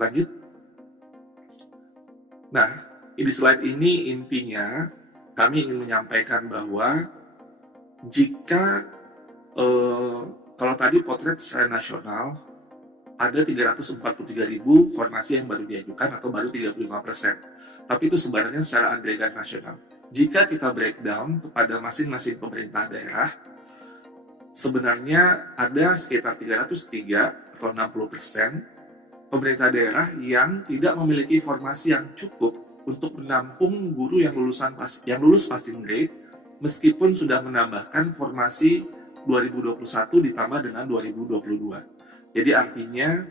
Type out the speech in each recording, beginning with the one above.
Lanjut. Nah, di slide ini intinya kami ingin menyampaikan bahwa jika kalau tadi potret secara nasional ada 343.000 formasi yang baru diajukan atau baru 35%. Tapi itu sebenarnya secara agregat nasional. Jika kita breakdown kepada masing-masing pemerintah daerah, sebenarnya ada sekitar 303 atau 60% pemerintah daerah yang tidak memiliki formasi yang cukup untuk menampung guru yang lulus passing grade meskipun sudah menambahkan formasi 2021 ditambah dengan 2022. Jadi artinya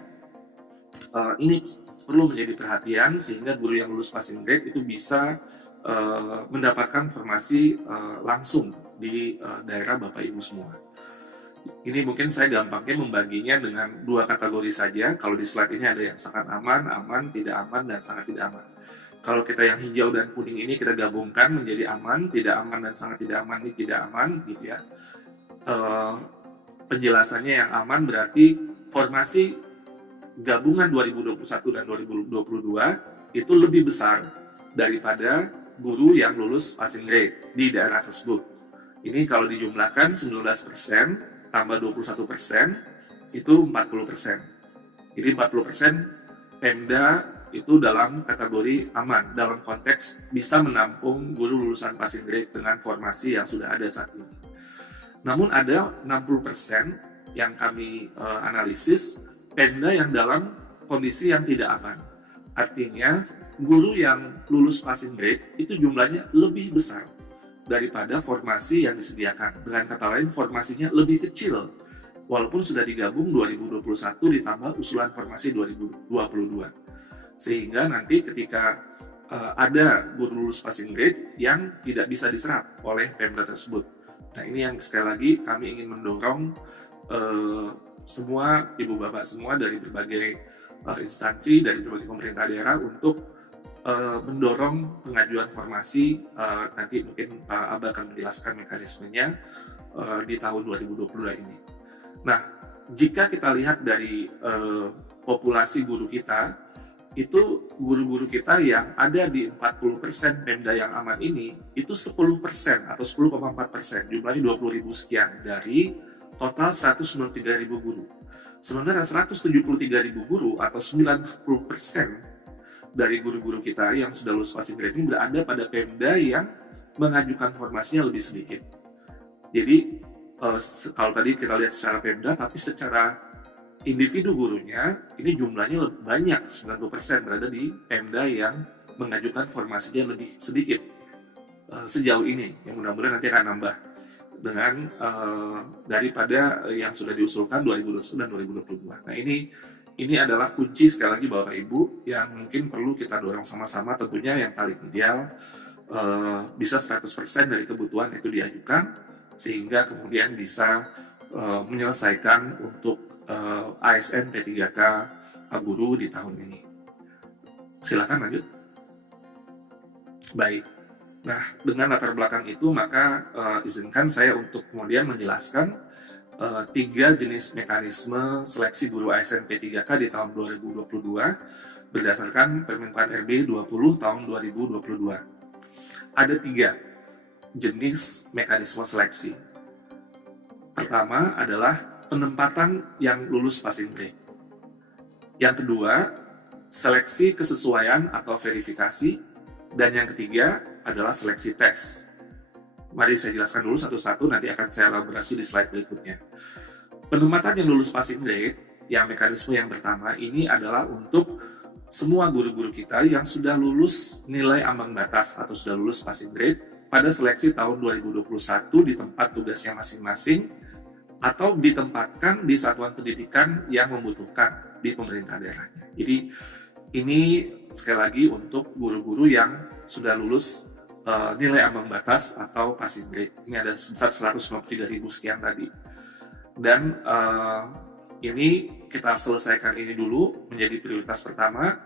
ini perlu menjadi perhatian sehingga guru yang lulus passing grade itu bisa mendapatkan formasi langsung di daerah Bapak Ibu semua. Ini mungkin saya gampangnya membaginya dengan dua kategori saja. Kalau di slide ini ada yang sangat aman, aman, tidak aman, dan sangat tidak aman. Kalau kita yang hijau dan kuning ini kita gabungkan menjadi aman, tidak aman, dan sangat tidak aman, ini tidak aman, gitu ya. Penjelasannya yang aman berarti formasi gabungan 2021 dan 2022 itu lebih besar daripada guru yang lulus passing grade di daerah tersebut. Ini kalau dijumlahkan 19% tambah 21% itu 40%. Jadi 40% Pemda itu dalam kategori aman, dalam konteks bisa menampung guru lulusan passing grade dengan formasi yang sudah ada saat ini. Namun ada 60% yang kami analisis Pemda yang dalam kondisi yang tidak aman. Artinya guru yang lulus passing grade itu jumlahnya lebih besar daripada formasi yang disediakan. Dengan kata lain, formasinya lebih kecil, walaupun sudah digabung 2021 ditambah usulan formasi 2022. Sehingga nanti ketika ada guru lulus passing grade yang tidak bisa diserap oleh Pemda tersebut. Nah, ini yang sekali lagi kami ingin mendorong semua ibu bapak semua dari berbagai instansi, dari berbagai pemerintah daerah untuk mendorong pengajuan formasi. Nanti mungkin Pak Abah akan menjelaskan mekanismenya di tahun 2022 ini. Nah, jika kita lihat dari populasi guru kita, itu guru-guru kita yang ada di 40% Pemda yang aman ini, itu 10% atau 10,4%, jumlahnya 20.000 sekian dari total 193.000 guru. Sementara 173.000 guru atau 90% dari guru-guru kita yang sudah lulus passing grade ini berada pada Pemda yang mengajukan formasinya lebih sedikit. Jadi kalau tadi kita lihat secara Pemda, tapi secara individu gurunya ini jumlahnya lebih banyak, 90% berada di Pemda yang mengajukan formasinya lebih sedikit sejauh ini. Yang mudah-mudahan nanti akan nambah dengan daripada yang sudah diusulkan 2021 dan 2022. Nah, ini adalah kunci sekali lagi Bapak Ibu yang mungkin perlu kita dorong sama-sama. Tentunya yang paling ideal bisa 100% dari kebutuhan itu diajukan sehingga kemudian bisa menyelesaikan untuk ASN P3K guru di tahun ini. Silakan lanjut. Baik. Nah, dengan latar belakang itu maka izinkan saya untuk kemudian menjelaskan 3 jenis mekanisme seleksi guru ASN P3K di tahun 2022 berdasarkan Permenpan RB 20 tahun 2022. Ada 3 jenis mekanisme seleksi. Pertama adalah penempatan yang lulus passing grade. Yang kedua, seleksi kesesuaian atau verifikasi. Dan yang ketiga adalah seleksi tes. Mari saya jelaskan dulu satu-satu, nanti akan saya elaborasi di slide berikutnya. Penempatan yang lulus passing grade, yang mekanisme yang pertama ini adalah untuk semua guru-guru kita yang sudah lulus nilai ambang batas atau sudah lulus passing grade pada seleksi tahun 2021 di tempat tugasnya masing-masing atau ditempatkan di satuan pendidikan yang membutuhkan di pemerintah daerahnya. Jadi ini sekali lagi untuk guru-guru yang sudah lulus nilai ambang batas atau passing grade. Ini ada sebesar 153.000 sekian tadi. Dan ini kita selesaikan ini dulu menjadi prioritas pertama.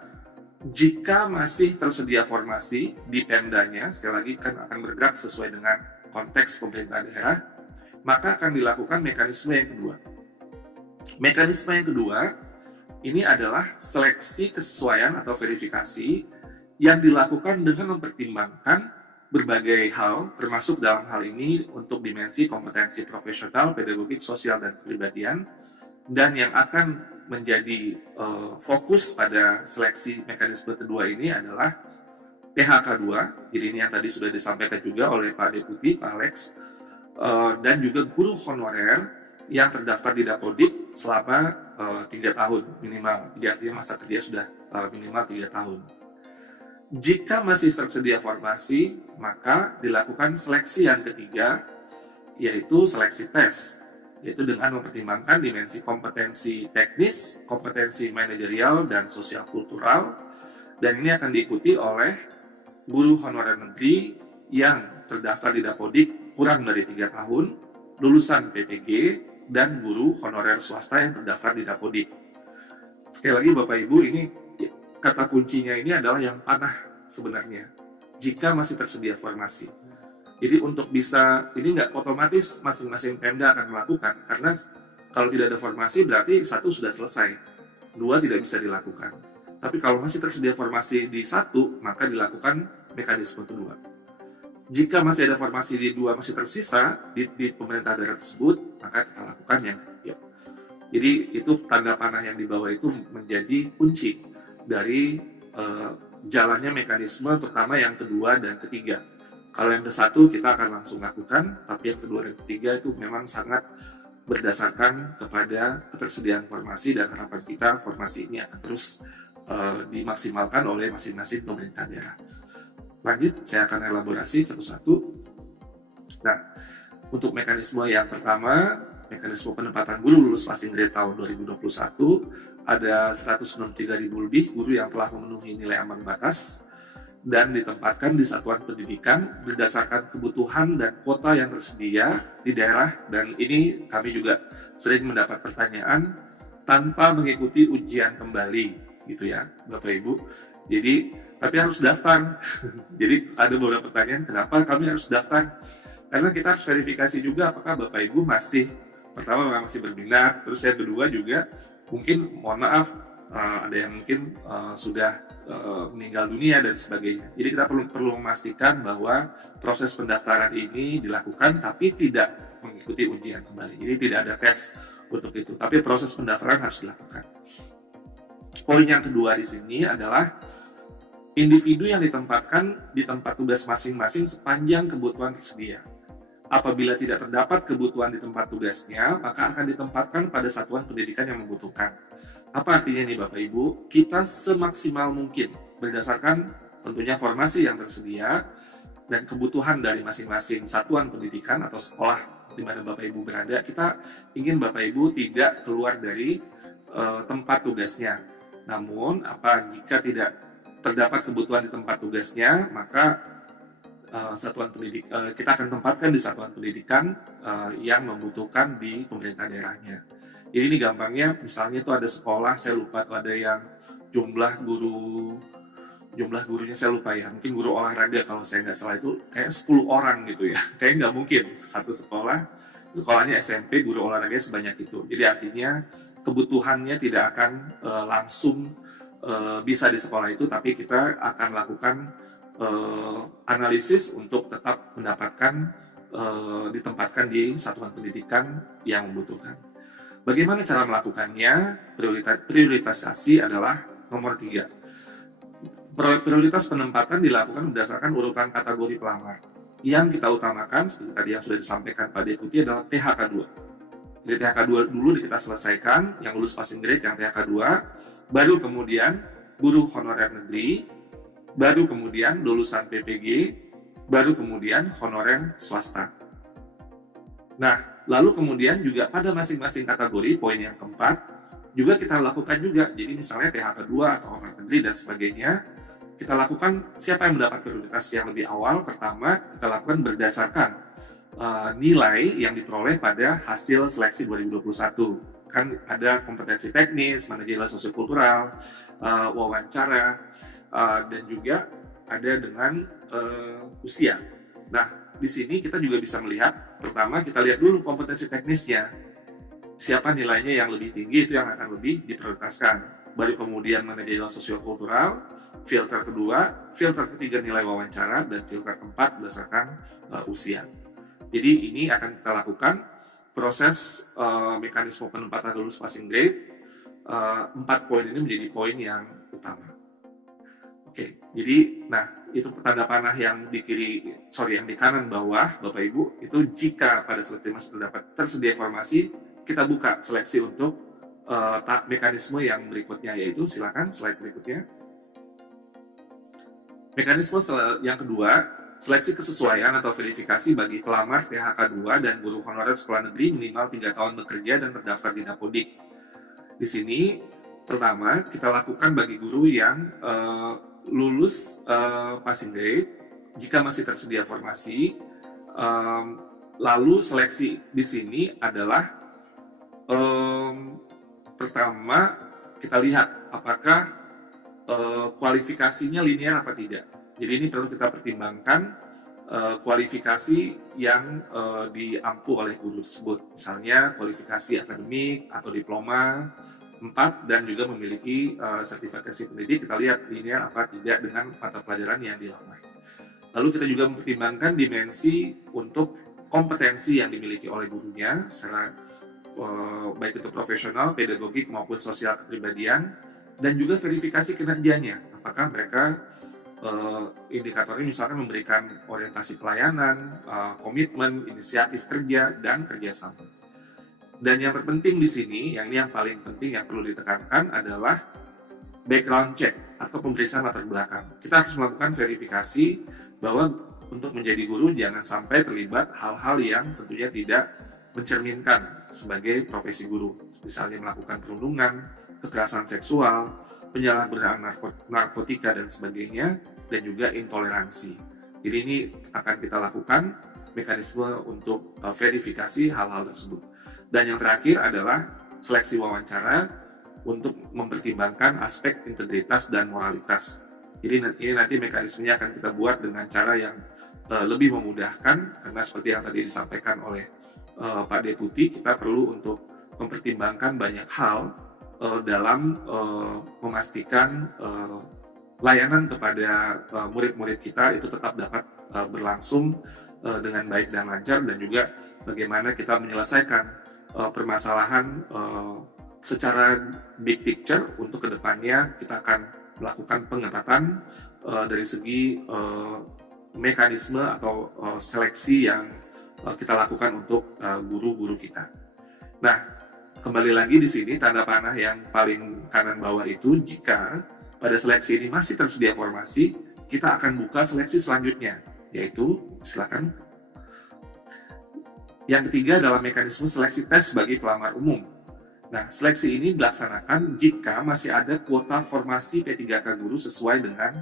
Jika masih tersedia formasi di Pemdanya, sekali lagi kan akan bergerak sesuai dengan konteks pemerintah daerah, maka akan dilakukan mekanisme yang kedua. Mekanisme yang kedua Ini adalah seleksi kesesuaian atau verifikasi yang dilakukan dengan mempertimbangkan berbagai hal, termasuk dalam hal ini untuk dimensi kompetensi profesional, pedagogik, sosial, dan kepribadian, dan yang akan menjadi fokus pada seleksi mekanisme kedua ini adalah THK 2, jadi ini yang tadi sudah disampaikan juga oleh Pak Deputi, Pak Alex, dan juga guru honorer yang terdaftar di Dapodik selama 3 tahun minimal, jadi artinya masa kerja sudah minimal 3 tahun. Jika masih tersedia formasi, maka dilakukan seleksi yang ketiga, yaitu seleksi tes, yaitu dengan mempertimbangkan dimensi kompetensi teknis, kompetensi manajerial, dan sosial kultural, dan ini akan diikuti oleh guru honorer negeri yang terdaftar di Dapodik kurang dari 3 tahun, lulusan PPG, dan guru honorer swasta yang terdaftar di Dapodik. Sekali lagi Bapak Ibu, ini kata kuncinya ini adalah yang panah sebenarnya, jika masih tersedia formasi. Jadi untuk bisa, ini nggak otomatis masing-masing Pemda akan melakukan, karena kalau tidak ada formasi berarti 1 sudah selesai, 2 tidak bisa dilakukan. Tapi kalau masih tersedia formasi di 1, maka dilakukan mekanisme kedua. Jika masih ada formasi di 2 masih tersisa di pemerintah daerah tersebut, maka kita lakukan yang ketiga. Jadi itu tanda panah yang di bawah itu menjadi kunci dari jalannya mekanisme, terutama yang kedua dan ketiga. Kalau yang ke-1 kita akan langsung lakukan, tapi yang kedua dan ketiga itu memang sangat berdasarkan kepada ketersediaan formasi, dan harapan kita formasi ini akan terus dimaksimalkan oleh masing-masing pemerintah daerah. Lanjut, saya akan elaborasi satu-satu. Nah, untuk mekanisme yang pertama, mekanisme penempatan guru lulus passing grade tahun 2021, ada 163.000 lebih guru yang telah memenuhi nilai ambang batas dan ditempatkan di satuan pendidikan berdasarkan kebutuhan dan kuota yang tersedia di daerah, dan ini kami juga sering mendapat pertanyaan tanpa mengikuti ujian kembali, gitu ya Bapak Ibu. Jadi, tapi harus daftar. Jadi ada beberapa pertanyaan, kenapa kami harus daftar? Karena kita harus verifikasi juga apakah Bapak Ibu masih, pertama masih berminat, terus yang kedua juga mungkin, mohon maaf, ada yang mungkin sudah meninggal dunia dan sebagainya. Jadi kita perlu memastikan bahwa proses pendaftaran ini dilakukan tapi tidak mengikuti ujian kembali. Jadi tidak ada tes untuk itu, tapi proses pendaftaran harus dilakukan. Poin yang kedua di sini adalah individu yang ditempatkan di tempat tugas masing-masing sepanjang kebutuhan tersedia. Apabila tidak terdapat kebutuhan di tempat tugasnya, maka akan ditempatkan pada satuan pendidikan yang membutuhkan. Apa artinya nih Bapak Ibu? Kita semaksimal mungkin berdasarkan tentunya formasi yang tersedia dan kebutuhan dari masing-masing satuan pendidikan atau sekolah di mana Bapak Ibu berada, kita ingin Bapak Ibu tidak keluar dari tempat tugasnya. Namun, jika tidak terdapat kebutuhan di tempat tugasnya, maka kita akan tempatkan di satuan pendidikan yang membutuhkan di pemerintah daerahnya. Jadi ini gampangnya, misalnya itu ada sekolah, saya lupa tuh ada yang jumlah gurunya saya lupa ya, mungkin guru olahraga kalau saya nggak salah itu kayak 10 orang gitu ya, kayak nggak mungkin satu sekolahnya SMP guru olahraga sebanyak itu. Jadi artinya kebutuhannya tidak akan langsung bisa di sekolah itu, tapi kita akan lakukan analisis untuk tetap mendapatkan ditempatkan di satuan pendidikan yang membutuhkan. Bagaimana cara melakukannya? Prioritasasi adalah nomor 3. Prioritas penempatan dilakukan berdasarkan urutan kategori pelamar. Yang kita utamakan, seperti tadi yang sudah disampaikan Pak Deputi, adalah THK 2. Jadi THK 2 dulu kita selesaikan, yang lulus passing grade yang THK 2, baru kemudian guru honorer negeri, baru kemudian lulusan PPG, baru kemudian honorer swasta. Nah, lalu kemudian juga pada masing-masing kategori, poin yang keempat, juga kita lakukan juga. Jadi misalnya THK 2 atau honorer negeri dan sebagainya, kita lakukan siapa yang mendapat prioritas yang lebih awal. Pertama, kita lakukan berdasarkan nilai yang diperoleh pada hasil seleksi 2021. Kan ada kompetensi teknis, manajerial sosiokultural, wawancara, dan juga ada dengan usia. Nah, di sini kita juga bisa melihat, pertama kita lihat dulu kompetensi teknisnya. Siapa nilainya yang lebih tinggi, itu yang akan lebih diprioritaskan. baru kemudian manajerial sosiokultural, filter kedua, filter ketiga nilai wawancara, dan filter keempat berdasarkan usia. Jadi ini akan kita lakukan proses mekanisme penempatan lulus passing grade. 4 poin ini menjadi poin yang utama. Oke, jadi itu tanda panah yang di kanan bawah, Bapak Ibu, itu jika pada seleksi masih tersedia informasi, kita buka seleksi untuk mekanisme yang berikutnya, yaitu silakan slide berikutnya. Mekanisme yang kedua, seleksi kesesuaian atau verifikasi bagi pelamar PHK 2 dan guru honorer sekolah negeri minimal 3 tahun bekerja dan terdaftar di Dapodik. Di sini, pertama, kita lakukan bagi guru yang lulus passing grade, jika masih tersedia formasi. Lalu seleksi di sini adalah pertama, kita lihat apakah kualifikasinya linear apa tidak. Jadi ini perlu kita pertimbangkan kualifikasi yang diampu oleh guru tersebut. Misalnya kualifikasi akademik atau diploma 4 dan juga memiliki sertifikasi pendidik, kita lihat linear apa tidak dengan mata pelajaran yang dilamar. Lalu kita juga mempertimbangkan dimensi untuk kompetensi yang dimiliki oleh gurunya secara baik itu profesional, pedagogik maupun sosial kepribadian, dan juga verifikasi kinerjanya. Apakah mereka indikatornya misalkan memberikan orientasi pelayanan, komitmen, inisiatif kerja, dan kerjasama. Dan yang terpenting di sini, yang ini yang paling penting yang perlu ditekankan adalah background check atau pemeriksaan latar belakang. Kita harus melakukan verifikasi bahwa untuk menjadi guru jangan sampai terlibat hal-hal yang tentunya tidak mencerminkan sebagai profesi guru. Misalnya melakukan perundungan, kekerasan seksual, penyalahgunaan narkotika dan sebagainya, dan juga intoleransi. Jadi ini akan kita lakukan mekanisme untuk verifikasi hal-hal tersebut. Dan yang terakhir adalah seleksi wawancara untuk mempertimbangkan aspek integritas dan moralitas. Jadi ini nanti mekanismenya akan kita buat dengan cara yang lebih memudahkan, karena seperti yang tadi disampaikan oleh Pak Deputi, kita perlu untuk mempertimbangkan banyak hal dalam memastikan layanan kepada murid-murid kita itu tetap dapat berlangsung dengan baik dan lancar, dan juga bagaimana kita menyelesaikan permasalahan secara big picture. Untuk kedepannya kita akan melakukan pengetatan dari segi mekanisme atau seleksi yang kita lakukan untuk guru-guru kita. Nah, kembali lagi di sini tanda panah yang paling kanan bawah itu, jika pada seleksi ini masih tersedia formasi, kita akan buka seleksi selanjutnya, yaitu silakan. Yang ketiga adalah mekanisme seleksi tes bagi pelamar umum. Nah, seleksi ini dilaksanakan jika masih ada kuota formasi P3K guru sesuai dengan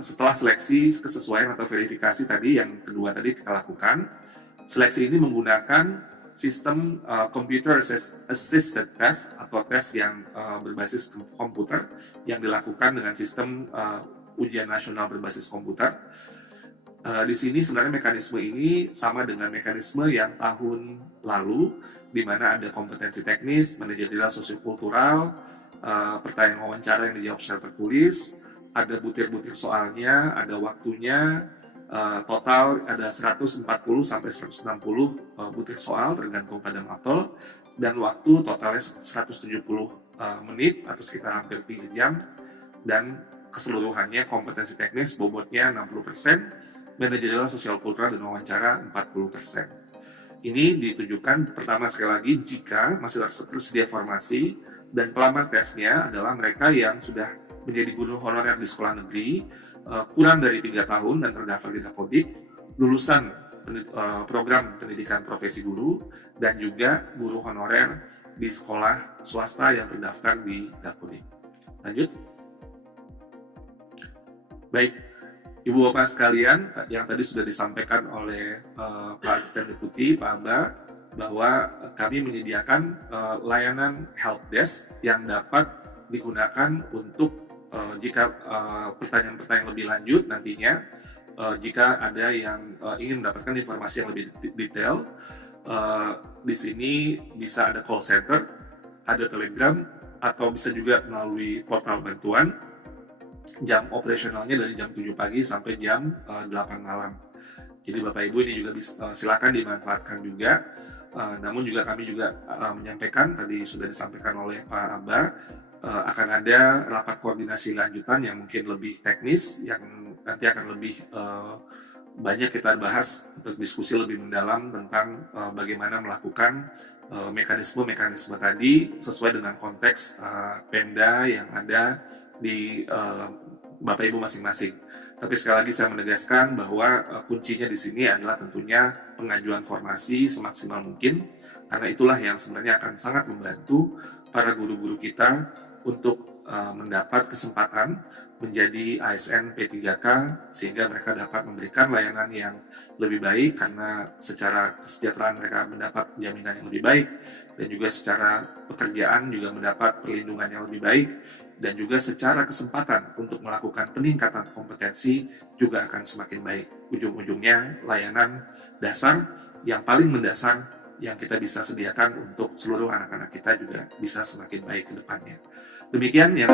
setelah seleksi kesesuaian atau verifikasi tadi yang kedua tadi kita lakukan. Seleksi ini menggunakan sistem computer assisted test atau tes yang berbasis komputer yang dilakukan dengan sistem ujian nasional berbasis komputer. Di sini sebenarnya mekanisme ini sama dengan mekanisme yang tahun lalu, di mana ada kompetensi teknis, manajerial sosiokultural, pertanyaan wawancara yang dijawab secara tertulis, ada butir-butir soalnya, ada waktunya, total ada 140 sampai 160 butir soal tergantung pada mapel, dan waktu totalnya 170 menit atau sekitar hampir 3 jam, dan keseluruhannya kompetensi teknis bobotnya 60%, manajerial sosial kultural dan wawancara 40%. Ini ditujukan pertama sekali lagi jika masih tersedia formasi dan pelamar tesnya adalah mereka yang sudah menjadi guru honorer di sekolah negeri kurang dari 3 tahun dan terdaftar di Dapodik, lulusan program pendidikan profesi guru, dan juga guru honorer di sekolah swasta yang terdaftar di Dapodik. Lanjut. Baik, Ibu Bapak sekalian, yang tadi sudah disampaikan oleh Pak Asisten Deputi, Pak Aba, bahwa kami menyediakan layanan helpdesk yang dapat digunakan untuk jika pertanyaan-pertanyaan lebih lanjut nantinya, jika ada yang ingin mendapatkan informasi yang lebih detail, di sini bisa ada call center, ada Telegram, atau bisa juga melalui portal bantuan. Jam operasionalnya dari jam 7 pagi sampai jam 8 malam. Jadi Bapak Ibu ini juga silakan dimanfaatkan juga. Namun juga kami juga menyampaikan, tadi sudah disampaikan oleh Pak Aba, akan ada rapat koordinasi lanjutan yang mungkin lebih teknis, yang nanti akan lebih banyak kita bahas untuk diskusi lebih mendalam tentang bagaimana melakukan mekanisme-mekanisme tadi sesuai dengan konteks Pemda yang ada di Bapak Ibu masing-masing. Tapi sekali lagi saya menegaskan bahwa kuncinya di sini adalah tentunya pengajuan formasi semaksimal mungkin, karena itulah yang sebenarnya akan sangat membantu para guru-guru kita untuk mendapat kesempatan menjadi ASN P3K, sehingga mereka dapat memberikan layanan yang lebih baik karena secara kesejahteraan mereka mendapat jaminan yang lebih baik, dan juga secara pekerjaan juga mendapat perlindungan yang lebih baik, dan juga secara kesempatan untuk melakukan peningkatan kompetensi juga akan semakin baik. Ujung-ujungnya layanan dasar yang paling mendasar yang kita bisa sediakan untuk seluruh anak-anak kita juga bisa semakin baik ke depannya. Demikian yang